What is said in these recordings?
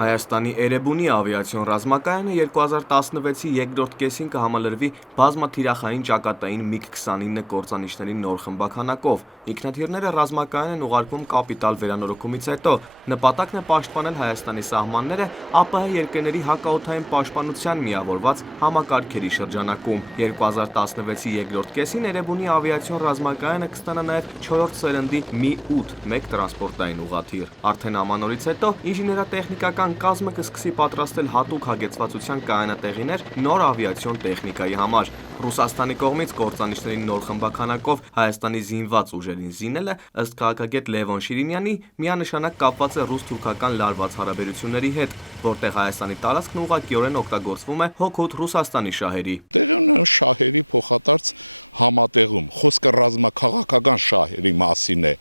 Հայաստանի Էրեբունի ավիացիոն ռազմակայանը 2016-ի երկրորդ կեսին կհամալրվի բազմաթիրախային ճակատային MiG-29 կործանիչների նոր խմբաքանակով։ Ինքնաթիռները ռազմակայան են ուղարկվում կապիտալ վերանորոգումից հետո։ Նպատակն է պաշտպանել Հայաստանի սահմանները ԱՊՀ երկրների հակաօդային պաշտպանության միավորված համակարգերի շրջանակում։ 2016-ի երկրորդ կեսին Էրեբունի ավիացիոն ռազմակայանը կստանա նաև 4-րդ սերնդի Mi-8 մեկ տրանսպորտային ուղղաթիռ։ Արդեն ամանորից հետո ինժեներատեխնիկական կազմը կսկսի պատրաստել հատուկ հագեցվածության կայանատեղիներ նոր ավիացիոն տեխնիկայի համար։ Ռուսաստանի կողմից կործանիչների նոր խմբաքանակով Հայաստանի զինված ուժերին զինելը, ըստ քաղաքագետ Լևոն Շիրինյանի, միանշանակ կապված է ռուս-թուրքական լարված հարաբերությունների հետ, որտեղ Հայաստանի տարածքն ուղղակիորեն օգտագործվում է հօգուտ Ռուսաստանի շահերի։ Տեղում շահերի փոխադարձ համատեղում, խոսքը ռազմաքաղաքական շահերի մասին է։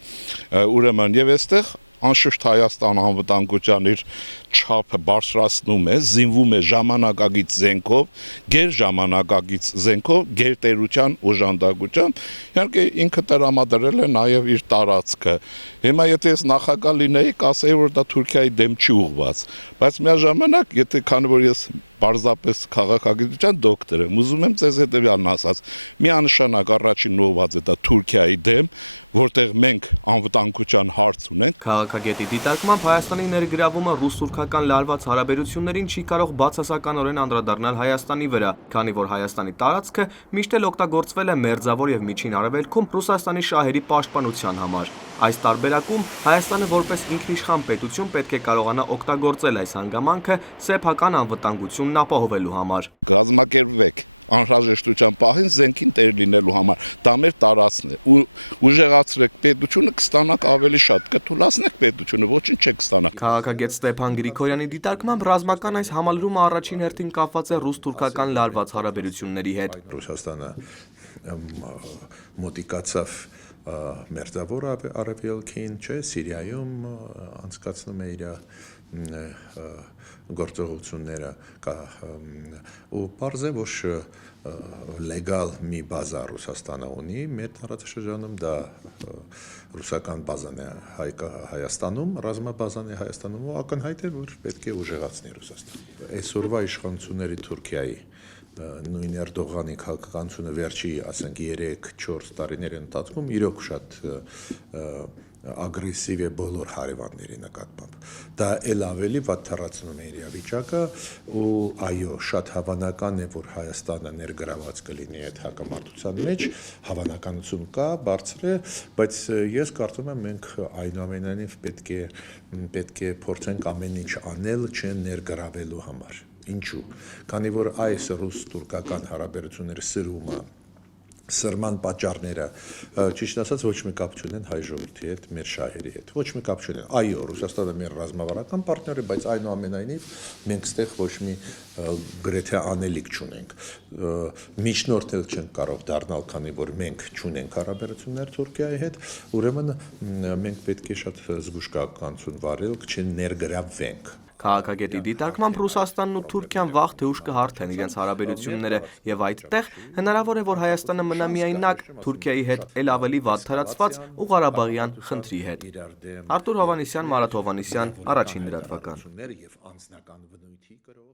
Ուրեմն եւ այստեղ անշուշտ Հայաստան անվտանգության իր չափը բարձրացնում է, զինվում է ժամանակակից զենքով, գերժամանակակից զենքով, գերտերության օժանդակությամբ, իհարկե ինքը տրամադրել է նաև իր տարածքը։ Հիմա եթե ես նախագահ լինեի, կասեի, որ դա Թուրքիայի դեմ չի ուղղված, բայց միաժամանակ, եթե քանի որ ես պարզապես քաղաքագիտության դոկտոր եմ, ուզում եմ ձեզ հետևյալն ասած. միանշանակ առաջին ուղղված է դա Թուրքիայի դեմ, որտեղ մենք անվտանգության հարց ունենք։ Քաղաքագետի դիտարկմամբ Հայաստանի ներգրավումը ռուս-թուրքական լարված հարաբերություններին չի կարող բացասականորեն անդրադառնալ Հայաստանի վրա, քանի որ Հայաստանի տարածքը միշտ էլ օգտագործվել է Մերձավոր եւ Միջին Արևելքում Ռուսաստանի շահերի պաշտպանության համար։ Այս տարբերակում Հայաստանը որպես ինքնիշխան պետություն պետք է կարողանա օգտագործել այս հանգամանքը սեփական անվտանգությունն ապահովելու համար։ Կազմակերպվեք անհրաժեշտության պահին զենքին տեր լինելու համար, դա մեր տարածքն է, ուժեղացրեք պետությունը, կստանաք ավելի շատ, կթուլացնեք պետությունը, ոչինչ չեք ստանա։ Քաղաքագետ Ստեփան Գրիգորյանի դիտարկմամբ ռազմական այս համալրումը առաջին հերթին կապված է ռուս-թուրքական լարված հարաբերությունների հետ։ Ռուսաստանը մոտիկացավ Մերձավոր Արևելքին, չէ, Սիրիայում անցկացնում է իր գործողությունները ու պարզ է, որ լեգալ մի բազա Ռուսաստանը ունի, մեր տարածաշրջանում դա ռուսական բազան է Հայաստանում, ռազմաբազան է Հայաստանում ու ակնհայտ է, որ պետք է ուժեղացնի Ռուսաստանը։ Այսօրվա իշխանությունների Թուրքիայի նույն Էրդողանի քաղաքականությունը վերջի, ասենք 3-4 տարիների ընթացքում իրոք շատ ագրեսիվ է բոլոր հարևանների նկատմամբ։ Դա էլ ավելի վատթարացնում է իրավիճակը ու այո, շատ հավանական է, որ Հայաստանը ներգրաված կլինի այդ հակամարտության մեջ, հավանականություն կա, բարձր է, բայց ես կարծում եմ մենք այնուամենայնիվ պետք է փորձենք ամեն ինչ անել չեն ներգրավելու համար։ Ինչու՞։ Քանի որ այս ռուս-թուրքական հարաբերությունների սրման պատճառները, ճիշտ ասած, ոչ մի կապ չունեն հայ ժողովրդի հետ, մեր շահերի հետ, ոչ մի կապ չունեն։ Այո, Ռուսաստանը մեր ռազմավարական պարտներ է, բայց այնուամենայնիվ մենք ստեղ ոչ մի գրեթե անելիք չունենք։ Միջնորդ էլ չենք կարող դառնալ, քանի որ մենք չունենք հարաբերություններ Թուրքիայի հետ, ուրեմն մենք պետք է շատ զգուշականություն վարել, չներգրավվենք։ Քաղաքագետի դիտարկմամբ Ռուսաստանն ու Թուրքիան վաղ թե ուշ կհարթեն իրենց հարաբերությունները եւ այդտեղ հնարավոր է, որ Հայաստանը մնա միայնակ Թուրքիայի հետ էլ ավելի վատթարացված ու Ղարաբաղյան խնդրի հետ։ Արտուր Հովհաննիսյան, Մարաթ Հովհաննիսյան, Առաջին լրատվական։